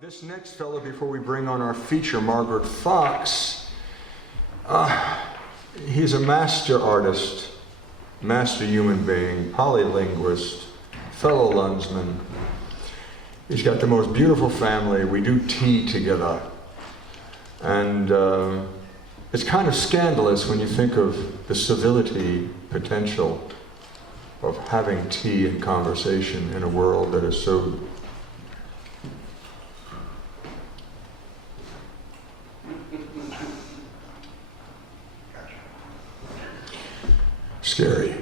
This next fellow, before we bring on our feature, Margaret Fox, he's a master artist, master human being, polylinguist, fellow Lundsman. He's got the most beautiful family. We do tea together. And it's kind of scandalous when you think of the civility potential of having tea and conversation in a world that is so scary.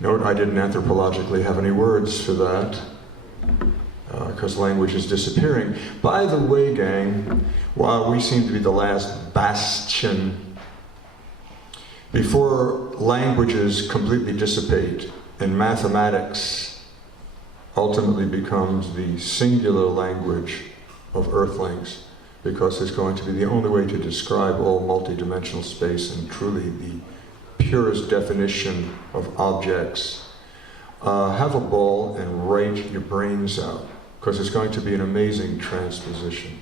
Note, I didn't anthropologically have any words for that, because language is disappearing. By the way, gang, while we seem to be the last bastion, before languages completely dissipate and mathematics ultimately becomes the singular language of Earthlings, because it's going to be the only way to describe all multidimensional space and truly the purest definition of objects. Have a ball and write your brains out, because it's going to be an amazing transposition.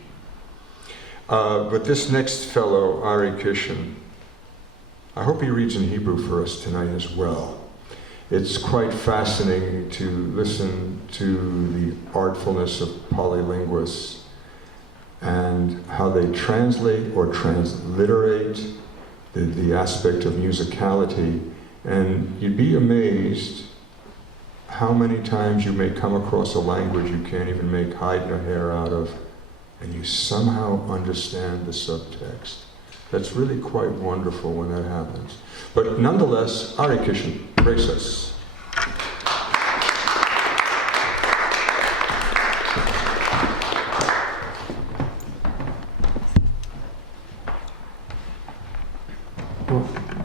But this next fellow, Arie Kishon, I hope he reads in Hebrew for us tonight as well. It's quite fascinating to listen to the artfulness of polylinguists and how they translate or transliterate the aspect of musicality, and you'd be amazed how many times you may come across a language you can't even make hide nor hair out of, and you somehow understand the subtext. That's really quite wonderful when that happens. But nonetheless, Arie Kishon, brace us.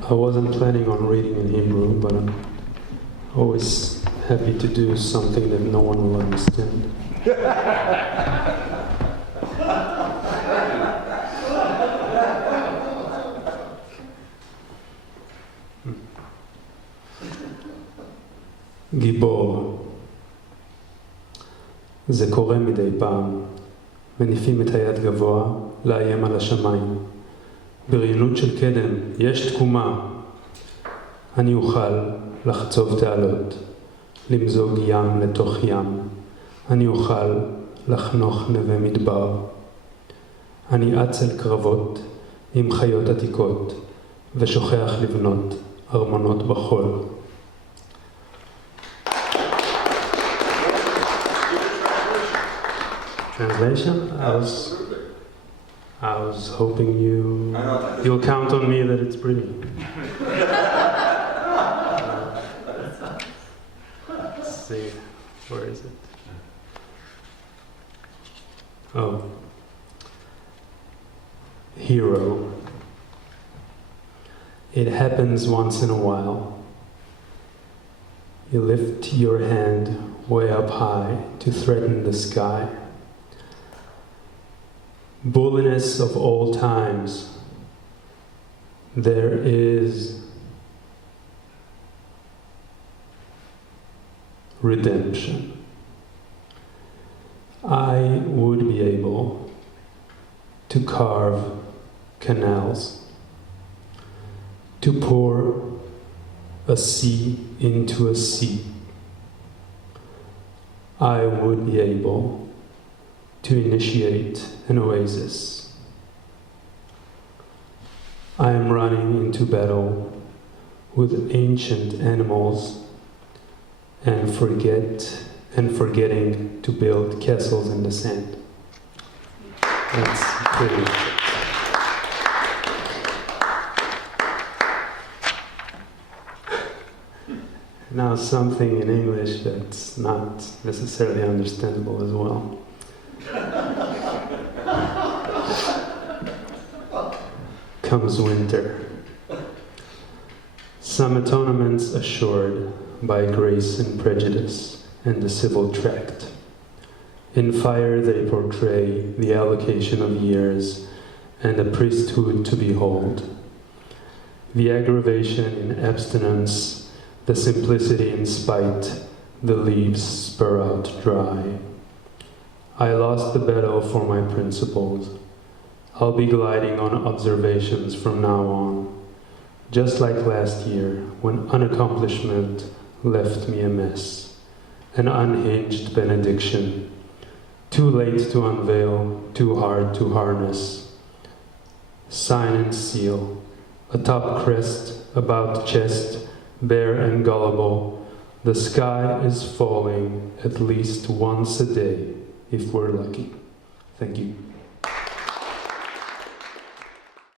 I wasn't planning on reading in Hebrew, but I'm always happy to do something that no one will understand. גיבור. זה קורה מדי פעם. מניפים את היד גבוה, לאיים על השמיים. בריונות של קדם, יש תקומה. אני אוכל לחצוב תעלות, למזוג ים לתוך ים. אני אוכל לחנוך נווה מדבר. אני אץ אל קרבות עם חיות עתיקות, ושוכח לבנות ארמונות בחול. Translation? I was hoping you'll count on me that it's pretty. Let's see, where is it? Oh. Hero. It happens once in a while. You lift your hand way up high to threaten the sky. Bulliness of all times, there is redemption. I would be able to carve canals, to pour a sea into a sea. I would be able to initiate an oasis. I am running into battle with ancient animals and forgetting to build castles in the sand. That's pretty much it. Now something in English that's not necessarily understandable as well. Comes winter. Some atonements assured by grace and prejudice and the civil tract. In fire they portray the allocation of years and the priesthood to behold. The aggravation in abstinence, the simplicity in spite, the leaves spur out dry. I lost the battle for my principles. I'll be gliding on observations from now on, just like last year when unaccomplishment left me a mess, an unhinged benediction, too late to unveil, too hard to harness. Sign and seal, atop crest, about chest, bare and gullible. The sky is falling at least once a day, if we're lucky. Thank you.